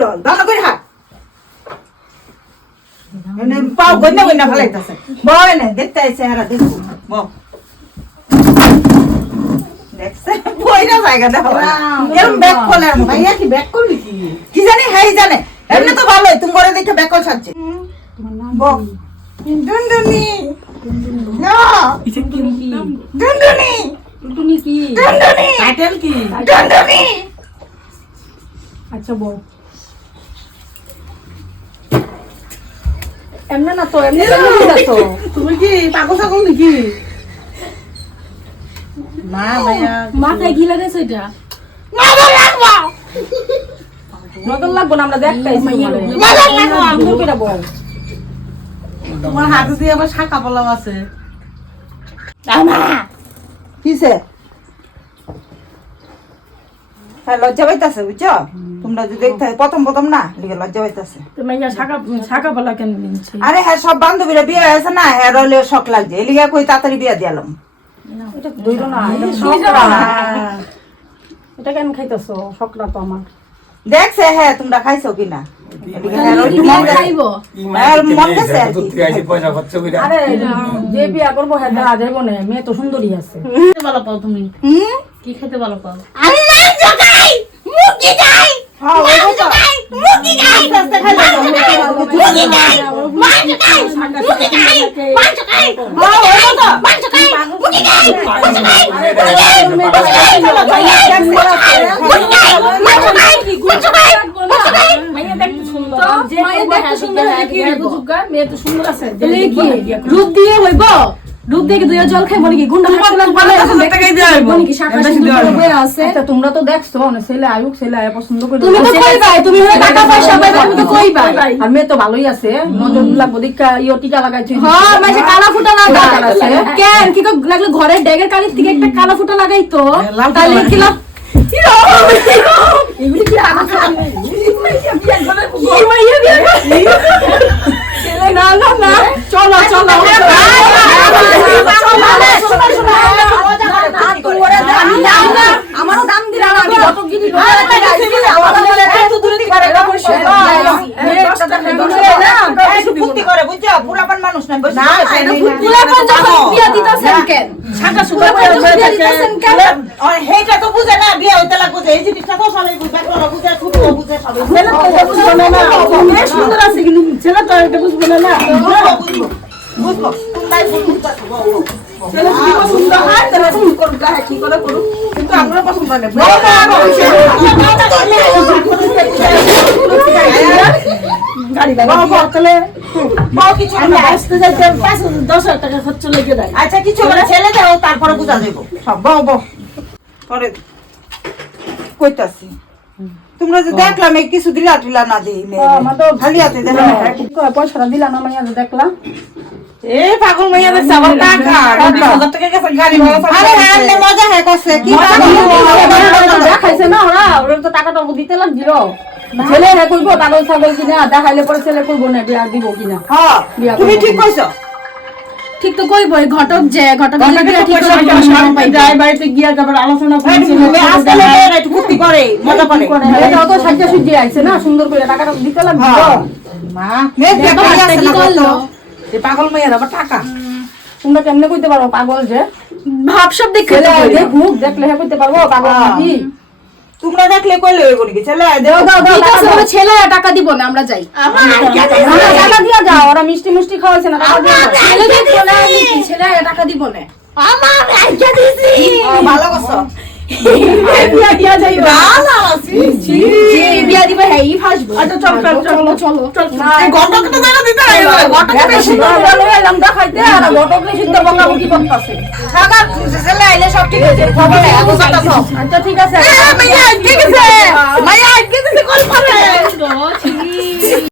Doll দানা করে হাত এনে পাও গন্না গন্না ফলাইতাছে বয় না দেখতে আইছে হারা দেখো ব দেখছে বইরা জায়গা দাও এরম ব্যাক করলে ভাইয়া কি ব্যাক করলি কি জানি হাই জানে এমনি তো ভালোই তুমি করে দেখে ব্যাক কর ছাড়ছে ব দুনদুনি না দুনদুনি তুমি কি দুনদুনি টাইটেল কি দুনদুনি আচ্ছা বল এমনে না তো এমনি তো তুমি কি পাগল ছাগল নাকি না ভাইয়া মাথায় কি লাগাইছে এটা নজর রাখবা নজর লাগবো না আমরা দেখতাইছি নজর রাখবা সুন্দর করে বল তোমার হাতে দিয়ে আবার শাখা পলাও আছে কিসে হ্যাঁ লজ্জা পাইতাছে বুঝছো তোমরা যদি দেখতে প্রথম না লিখে লজ্জা পাইতাছে তুমি ইয়া শাখা পালা কেন নিনছি আরে হ্যাঁ সব বান্ধবীরা বিয়ে হয়েছে না হ্যাঁ রলে শখ লাগছে এলিগা কই তাড়াতাড়ি বিয়ে দিলাম এটা দইরো না এটা শকরা এটা কেন খাইতাছো শকরা তো আমার দেখছে হ্যাঁ তোমরা খাইছো কিনা খাইবো মন গেছে আর কি। আরে যে বিয়া করবো হ্যাঁ দেখা যাইব না মেয়ে তো সুন্দরী আছে ভালো পাও তুমি হুম কি খেতে ভালো পাও আমি মাংস খাই মুরগি খাই হ্যাঁ ওই তো মুরগি খাই সস্তা খাই মুরগি খাই মাংস খাই মুরগি খাই মাংস খাই হ্যাঁ ওই তো মাংস খাই মুরগি খাই মাংস খাই মাইয়া দেখতে সুন্দর যে দেখতে সুন্দর কি বুঝুগা মেয়ে তো সুন্দর আছে রূপ দিয়ে হইব রূপ দিয়ে দুইয়া জল খাইব নাকি গুন্ডা হাসপাতাল বলে এখন টাকাই দেয়া হইব নাকি শাখা সুন্দর হয়ে আছে আচ্ছা তোমরা তো দেখছো না ছেলে আয়ুক ছেলে আয় পছন্দ করে তুমি তো কইবাই তুমি হলে টাকা পয়সা পাইবা তুমি তো কইবাই আর মেয়ে তো ভালোই আছে নজর লাগবো দেখা ইও টিকা লাগাইছে হ্যাঁ মানে কালা ফুটা লাগা আছে কেন কি লাগলে ঘরের ড্যাগের কালির থেকে একটা কালা ফুটা লাগাইতো তাহলে কি লাভ এগুলি কি আগে না না না চলো চলো আমারও দাম দিলাম আমি কতগিরি করে বুঝছো পুরাপান মানুষ না বিয়া দিতেছেন কেন শাখা সুন্দর হেটা তো বুঝে না বিয়ে হইতে লাগবে এই জিনিসটা তো সবাই বুঝে বুঝে ছোট বুঝে সবাই মেয়ে সুন্দর আছে কিন্তু ছেলে তো এটা বুঝবে না বুঝবো বুঝবো তোমরাই বুঝতে ছেলে কি পছন্দ হয় তাহলে তুমি করো কি করে করো কিন্তু আমরা পছন্দ না গাড়ি তাহলে কিছু আমি আসতে যাইতে 5-10,000 টাকা খরচ লেগে যায় আচ্ছা কিছু করে ছেলে দাও তারপরে বুঝা দেব সব বউ বউ পরে কইতাছি তোমরা যে দেখলাম এই কিছু দিলা টিলা না দিই খালি হাতে দেখলাম পয়সাটা দিলা না মাইয়া দেখলা এ পাগল মাইয়া দেখছ আবার টাকা 20,000 টাকা গেছে গাড়ি ভাড়া আরে হ্যাঁ মজা হ্যাঁ করছে কি দেখাইছে না ওরা তো টাকাটা দিতে লাগছিল ছেলে হ্যাঁ কইবো পাগল ছাগল কিনা দেখাইলে পরে ছেলে কইবো না বিয়া দিব কিনা হ্যাঁ তুমি ঠিক কইছো ঠিক তো কইবো ঘটক যে ঘটক ঠিক যায় বাড়িতে গিয়া তারপর আলোচনা আসলে একটু ফুর্তি করে মজা করে এটা তো সাজ্জা সুজ্জি আইছে না সুন্দর করে টাকাটা দিতে লাগবে মা মেয়ে কি করলো এই পাগল মাইয়ার আবার টাকা তোমরা কেমনে কইতে পারবো পাগল যে ভাব সব দেখে মুখ দেখলে হ্যাঁ কইতে পারবো পাগল নাকি তোমরা দেখলে কইলে হইব নাকি ছেলে দাও দাও ঠিক আছে ওরা ছেলে টাকা দিব না আমরা যাই টাকা দিয়া যাও ওরা মিষ্টি মিষ্টি খাওয়াইছে না টাকা দিয়া ছেলে দেখো না ছেলে টাকা দিব না আমার আইজা দিছি ভালো করছো বিয়া দিয়া যাই যে বিয়া দিবে হ্যাঁ ই ফাসবো আচ্ছা চলো চলো গটকটা জানা দিতে হবে গটকটা সিদ্ধ এলাম দেখাইতে আর গটকলে সিদ্ধ বঙ্গাবুকি করতেছে টাকা ছেলে আইলে সব ঠিক আছে খবর আচ্ছা ঠিক আছে মাইয়া ঠিক আছে মাইয়া আজকে দিছে কল করে